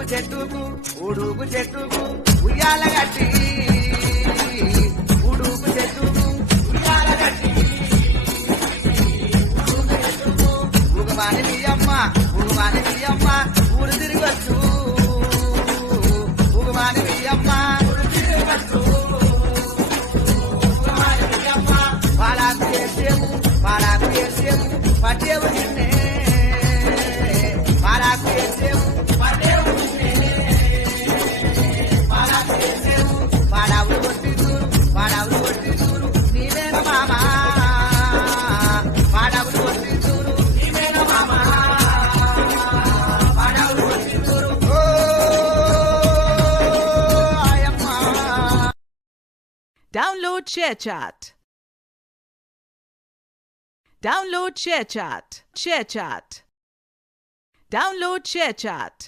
ఉడుగు చెట్టుకు ఉయ్యాల గట్టి ఉడుగు చెట్టుకు ఉయ్యాల గట్టి ఉగమాని మీ అమ్మ ఊరు తిరగచ్చు ఉగమాని మీ అమ్మ ఊరు తిరగచ్చు ఉగమాని మీ అమ్మ పాడాకు చేసేము పట్టేవు నిన్నే పాడాకు చేసేము పట్టేవు నిన్నే పాడాకు చేసేము పాడావులు కొట్టి దూరు నీవేన మామ పాడావులు కొట్టి దూరు నీవేన మామ పాడావులు కొట్టి దూరు ఓ ఆయమ్మ. Download ShareChat. Download ShareChat. Download ShareChat.